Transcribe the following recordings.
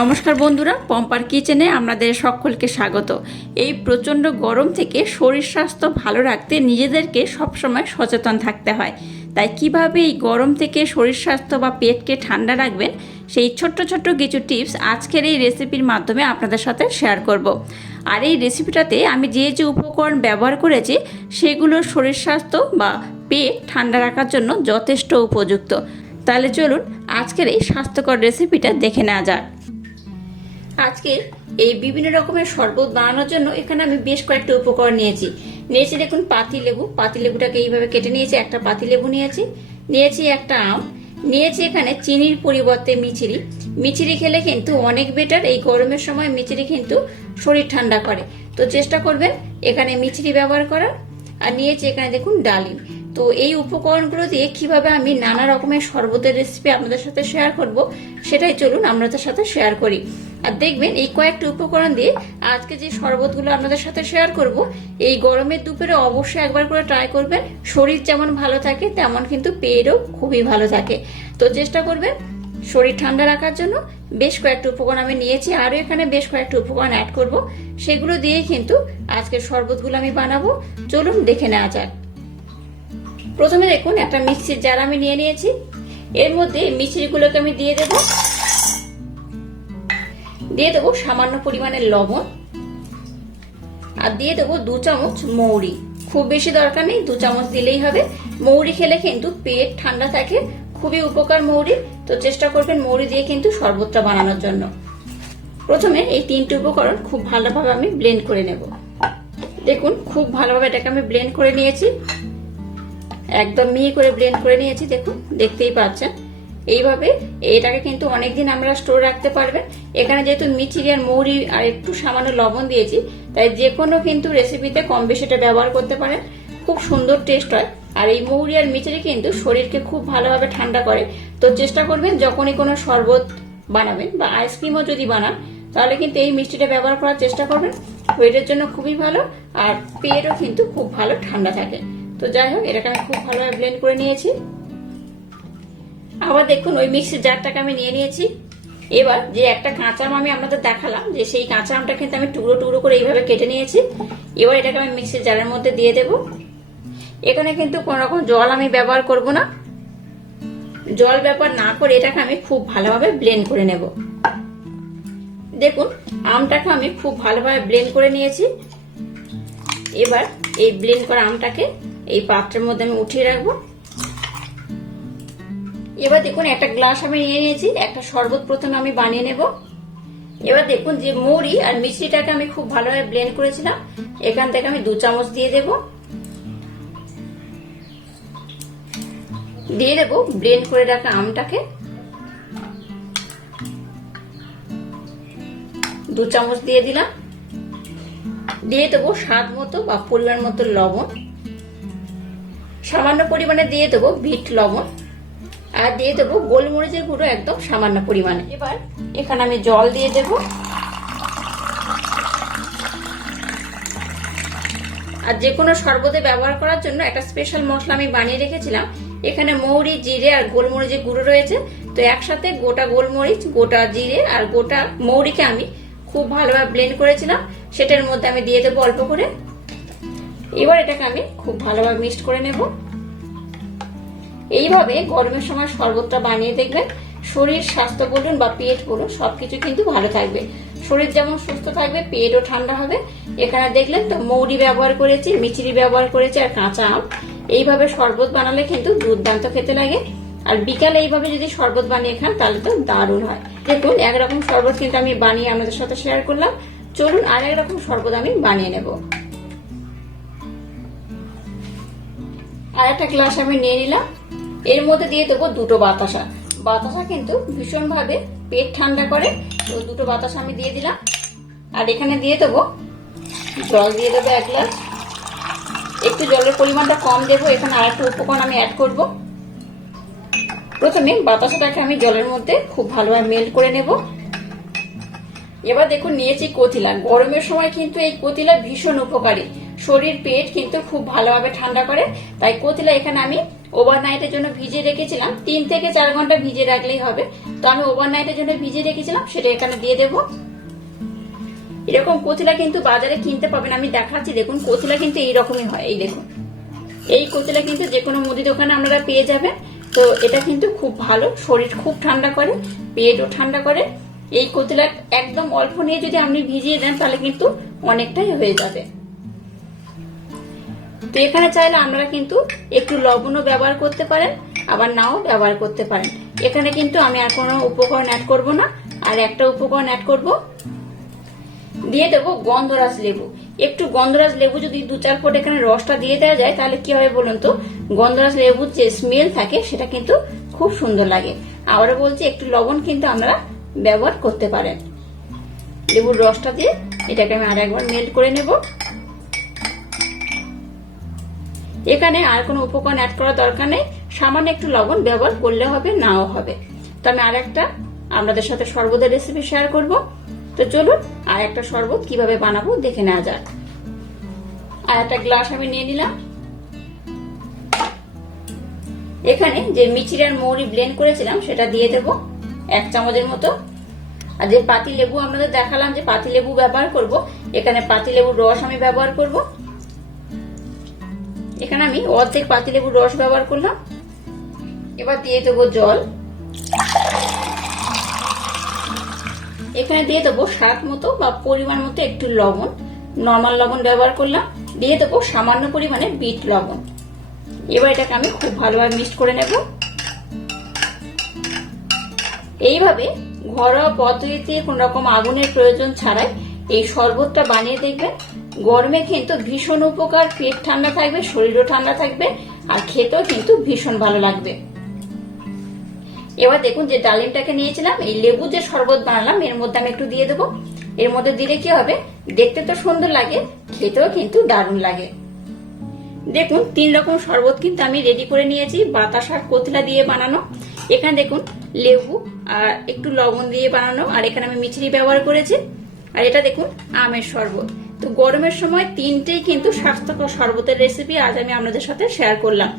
নমস্কার বন্ধুরা, পম্পার কিচেনে আপনাদের সকলকে স্বাগত। এই প্রচণ্ড গরম থেকে শরীর স্বাস্থ্য ভালো রাখতে নিজেদেরকে সবসময় সচেতন থাকতে হয়। তাই কিভাবে এই গরম থেকে শরীর স্বাস্থ্য বা পেটকে ঠান্ডা রাখবেন সেই ছোট্ট ছোট্ট কিছু টিপস আজকের এই রেসিপির মাধ্যমে আপনাদের সাথে শেয়ার করব। আর এই রেসিপিটাতে আমি যে যে উপকরণ ব্যবহার করেছি সেগুলো শরীর স্বাস্থ্য বা পেট ঠান্ডা রাখার জন্য যথেষ্ট উপযুক্ত। তাহলে চলুন আজকের এই স্বাস্থ্যকর রেসিপিটা দেখে নেওয়া যাক। আজকে এই বিভিন্ন রকমের শরবত বানানোর জন্য এখানে আমি বেশ কয়েকটা উপকরণ নিয়েছি। দেখুন পাতিলেবু, পাতিলেবুটাকে এইভাবে কেটে নিয়েছি। একটা পাতিলেবু নিয়েছি একটা আম নিয়েছি। এখানে চিনির পরিবর্তে মিচিরি খেলে কিন্তু অনেক বেটার। এই গরমের সময় মিচিরি কিন্তু শরীর ঠান্ডা করে, তো চেষ্টা করবেন এখানে মিচিরি ব্যবহার করার। আর নিয়েছি এখানে দেখুন ডালিম। তো এই উপকরণগুলো দিয়ে কিভাবে আমি নানা রকমের শরবতের রেসিপি আপনাদের সাথে শেয়ার করব সেটাই চলুন আপনাদের সাথে শেয়ার করি। আর দেখবেন এই কয়েকটি উপকরণ দিয়ে আজকে যে শরবতগুলো আপনাদের সাথে শেয়ার করব এই গরমের দুপুরে অবশ্যই একবার করে ট্রাই করবেন। শরীর যেমন ভালো থাকে তেমন কিন্তু পেটও খুবই ভালো থাকে। তো চেষ্টা করবেন শরীর ঠান্ডা রাখার জন্য। বেশ কয়েকটা উপকরণ আমি নিয়েছি, আরও এখানে বেশ কয়েকটা উপকরণ অ্যাড করব। সেগুলো দিয়ে কিন্তু আজকের শরবতগুলো আমি বানাবো। চলুন দেখে নেওয়া যাক। প্রথমে দেখুন একটা মিক্সির জার আমি নিয়ে নিয়েছি। এর মধ্যে মিশ্রিগুলোকে আমি দিয়ে দেবো সামান্য পরিমাণের লবণ, আর দিয়ে দেবো 2 চামচ মৌরি। খুব বেশি দরকার নেই, 2 চামচ দিলেই হবে। মৌরি খেলে কিন্তু পেট ঠান্ডা থাকে, খুবই উপকার মৌরি। তো চেষ্টা করবেন মৌরি দিয়ে কিন্তু শরবতটা বানানোর জন্য। প্রথমে এই 3টে উপকরণ খুব ভালোভাবে আমি ব্লেন্ড করে নেব। দেখুন খুব ভালোভাবে এটাকে আমি ব্লেন্ড করে নিয়েছি, একদম মিহি করে ব্লেন্ড করে নিয়েছি। দেখুন দেখতেই পাচ্ছেন এইভাবে এটাকে কিন্তু অনেকদিন আমরা স্টোর রাখতে পারবেন। এখানে যেহেতু মিচিরি আর মৌরি আর একটু সামান্য লবণ দিয়েছি, তাই যে কোনো কিন্তু রেসিপিতে কম বেশি এটা ব্যবহার করতে পারেন, খুব সুন্দর টেস্ট হয়। আর এই মৌরি আর মিচিরি কিন্তু শরীরকে খুব ভালোভাবে ঠান্ডা করে। তো চেষ্টা করবেন যখনই কোনো শরবত বানাবেন বা আইসক্রিমও যদি বানান তাহলে কিন্তু এই মিষ্টিটা ব্যবহার করার চেষ্টা করবেন। শরীরের জন্য খুবই ভালো, আর পেটও কিন্তু খুব ভালো ঠান্ডা থাকে। তো যাই হোক এটাকে আমি খুব ভালোভাবে ব্লেন্ড করে নিয়েছি। আবার দেখুন ওই মিক্সির জারটাকে আমি নিয়ে নিয়েছি। এবার যে একটা কাঁচা আম আমি আপনাদের দেখালাম, যে সেই কাঁচা আমটা কিন্তু আমি টুকরো টুকরো করে এইভাবে কেটে নিয়েছি। এবার এটাকে আমি মিক্সির জারের মধ্যে দিয়ে দেব। এখানে কিন্তু কোনো রকম জল আমি ব্যবহার করব না। জল ব্যবহার না করে এটাকে আমি খুব ভালোভাবে ব্লেন্ড করে নেব। দেখুন আমটাকে আমি খুব ভালোভাবে ব্লেন্ড করে নিয়েছি। এবার এই ব্লেন্ড করা আমটাকে এই পাত্রের মধ্যে আমি উঠিয়ে রাখবো। এবার দেখুন একটা গ্লাস আমি নিয়ে নিয়েছি। একটা শরবত প্রথমে আমি বানিয়ে নেব। এবার দেখুন যে মৌরি আর মিষ্টিটাকে আমি খুব ভালোভাবে ব্লেন্ড করেছিলাম, এখান থেকে আমি 2 চামচ দিয়ে দেব। ব্লেন্ড করে রাখা আমটাকে 2 চামচ দিয়ে দিলাম। দিয়ে দেবো স্বাদ মতো বা পরিমাণ মতো লবণ, সামান্য পরিমাণে দিয়ে দেবো বিট লবণ, আর দিয়ে দেবো গোলমরিচের গুঁড়ো একদম সামান্য পরিমাণে। এবার এখানে আমি জল দিয়ে দেব। আর যে কোনো শরবতে ব্যবহার করার জন্য একটা স্পেশাল মশলা আমি বানিয়ে রেখেছিলাম। এখানে মৌরি, জিরে আর গোলমরিচের গুঁড়ো রয়েছে। তো একসাথে গোটা গোলমরিচ, গোটা জিরে আর গোটা মৌরিকে আমি খুব ভালোভাবে ব্লেন্ড করেছিলাম, সেটার মধ্যে আমি দিয়ে দেবো অল্প করে। এবার এটাকে আমি খুব ভালোভাবে মিক্সড করে নেব। এইভাবে গরমের সময় শরবতটা বানিয়ে দেখবেন, শরীর স্বাস্থ্য বলুন বা পেট বলুন সবকিছু কিন্তু ভালো থাকবে। শরীর যেমন সুস্থ থাকবে পেটও ঠান্ডা হবে। এখানে দেখলেন তো মৌরি ব্যবহার করেছি, মিচিরি ব্যবহার করেছি আর কাঁচা আম। এইভাবে শরবত বানালে কিন্তু দুর্দান্ত খেতে লাগে। আর বিকালে এইভাবে যদি শরবত বানিয়ে খান তাহলে তো দারুণ হয়। দেখুন একরকম শরবত কিন্তু আমি বানিয়ে আপনাদের সাথে শেয়ার করলাম। চলুন আর একরকম শরবত আমি বানিয়ে নেব। আর একটা গ্লাস আমি নিয়ে নিলাম। এর মধ্যে দিয়ে দেবো 2টো বাতাসা। বাতাসা কিন্তু ভীষণ ভাবে পেট ঠান্ডা করে। তো 2টো বাতাসা আমি দিয়ে দিলাম। আর এখানে দিয়ে দেবো জল, দিয়ে দেবো 1 গ্লাস। একটু জলের পরিমাণটা কম দেবো, এখানে আর একটা উপকরণ আমি অ্যাড করব। প্রথমে বাতাসাটাকে আমি জলের মধ্যে খুব ভালোভাবে মেল্ট করে নেব। এবার দেখুন নিয়েছি কতিলা। গরমের সময় কিন্তু এই কতিলা ভীষণ উপকারী, শরীর পেট কিন্তু খুব ভালোভাবে ঠান্ডা করে। তাই কতিলা এখানে আমি ওভারনাইটের জন্য ভিজিয়ে রেখেছিলাম, 3 থেকে 4 ঘন্টা ভিজিয়ে রাখলেই হবে। তো আমি ওভারনাইটের জন্য ভিজিয়ে রেখেছিলাম, সেটা এখানে দিয়ে দেবো। এরকম কচিলা কিন্তু বাজারে কিনতে পাবেন, আমি দেখাচ্ছি। দেখুন কচিলা কিন্তু এইরকমই হয়, এই দেখুন এই কচিলা কিন্তু যে কোনো মুদি দোকানে আপনারা পেয়ে যাবেন। তো এটা কিন্তু খুব ভালো, শরীর খুব ঠান্ডা করে, পেটও ঠান্ডা করে। এই কচিলা একদম অল্প নিয়ে যদি আপনি ভিজিয়ে দেন তাহলে কিন্তু অনেকটাই হয়ে যাবে। তো এখানে চাইলে আপনারা কিন্তু একটু লবণও ব্যবহার করতে পারেন, আবার নাও ব্যবহার করতে পারেন। এখানে কিন্তু আমি আর কোনো উপকরণ অ্যাড করব না। আর একটা উপকরণ অ্যাড করব, দিয়ে দেবো গন্ধরাজ লেবু। একটু গন্ধরাজ লেবু যদি 2-4 ফোঁটা এখানে রসটা দিয়ে দেওয়া যায় তাহলে কি হবে বলুন তো, গন্ধরাজ লেবুর যে স্মেল থাকে সেটা কিন্তু খুব সুন্দর লাগে। আবারও বলছি, একটু লবণ কিন্তু আপনারা ব্যবহার করতে পারেন। লেবুর রসটা দিয়ে এটাকে আমি আর একবার মেল্ট করে নেব। এখানে আর কোনো উপকরণ অ্যাড করার দরকার নেই, সামান্য একটু লবণ ব্যবহার করলে হবে, নাও হবে। তো আমি আর একটা আপনাদের সাথে শরবতের রেসিপি শেয়ার করব। তো চলুন আর একটা শরবত কিভাবে বানাবো দেখে নেওয়া যাক। আর একটা গ্লাস আমি নিয়ে নিলাম। এখানে যে মিচড়ি আর মৌরি ব্লেন্ড করেছিলাম সেটা দিয়ে দেব 1 চামচের মতো। আর যে পাতি লেবু আপনাদের দেখালাম যে পাতি লেবু ব্যবহার করব, এখানে পাতি লেবুর রস আমি ব্যবহার করব। এখানে আমি অর্ধেক পাতি লেবুর রস ব্যবহার করলাম। এবার দিয়ে দেবো জল। এখানে দিয়ে দেবো স্বাদ মতো বা পরিমাণ মতো একটু লবণ, নর্মাল লবণ ব্যবহার করলাম। দিয়ে দেবো সামান্য পরিমাণে বিট লবণ। এবার এটাকে আমি খুব ভালোভাবে মিক্স করে নেব। এইভাবে ঘরোয়া পদ্ধতিতে কোন রকম আগুনের প্রয়োজন ছাড়াই এই শরবতটা বানিয়ে দেখবেন। গরমে কিন্তু ভীষণ উপকার, পেট ঠান্ডা থাকবে, শরীরও ঠান্ডা থাকবে, আর খেতেও কিন্তু ভীষণ ভালো লাগবে। এবার দেখুন যে ডালিমটাকে নিয়েছিলাম, এই লেবু যে শরবত বানালাম এর মধ্যে আমি একটু দিয়ে দেবো। এর মধ্যে দিলে কি হবে, দেখতে তো সুন্দর লাগে, খেতেও কিন্তু দারুণ লাগে। দেখুন 3 রকম শরবত কিন্তু আমি রেডি করে নিয়েছি, বাতাসা কতলা দিয়ে বানানো। এখানে দেখুন লেবু আর একটু লবণ দিয়ে বানানো, আর এখানে আমি মিচড়ি ব্যবহার করেছি। আর এটা দেখুন আমের শরবত। তো গরমের সময় 3টেই কিন্তু স্বাস্থ্যকর শরবতের রেসিপি আজ আমি আপনাদের সাথে শেয়ার করলাম।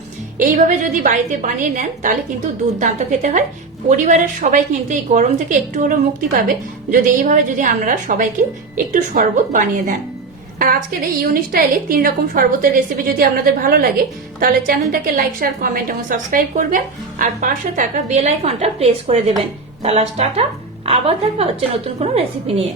এইভাবে যদি বাড়িতে বানিয়ে নেন তাহলে কিন্তু দুর্দান্ত খেতে হয়। পরিবারের সবাই কিন্তু এই গরম থেকে একটু হলেও মুক্তি পাবে যদি এইভাবে আপনারা সবাইকে একটু শরবত বানিয়ে দেন। আর আজকের এই ইউনিক স্টাইলে 3 রকম শরবতের রেসিপি যদি আপনাদের ভালো লাগে তাহলে চ্যানেলটাকে লাইক, শেয়ার, কমেন্ট এবং সাবস্ক্রাইব করবেন। আর পাশে থাকা বেল আইকনটা প্রেস করে দেবেন। তাহলে টাটা, আবার দেখা হচ্ছে নতুন কোনো রেসিপি নিয়ে।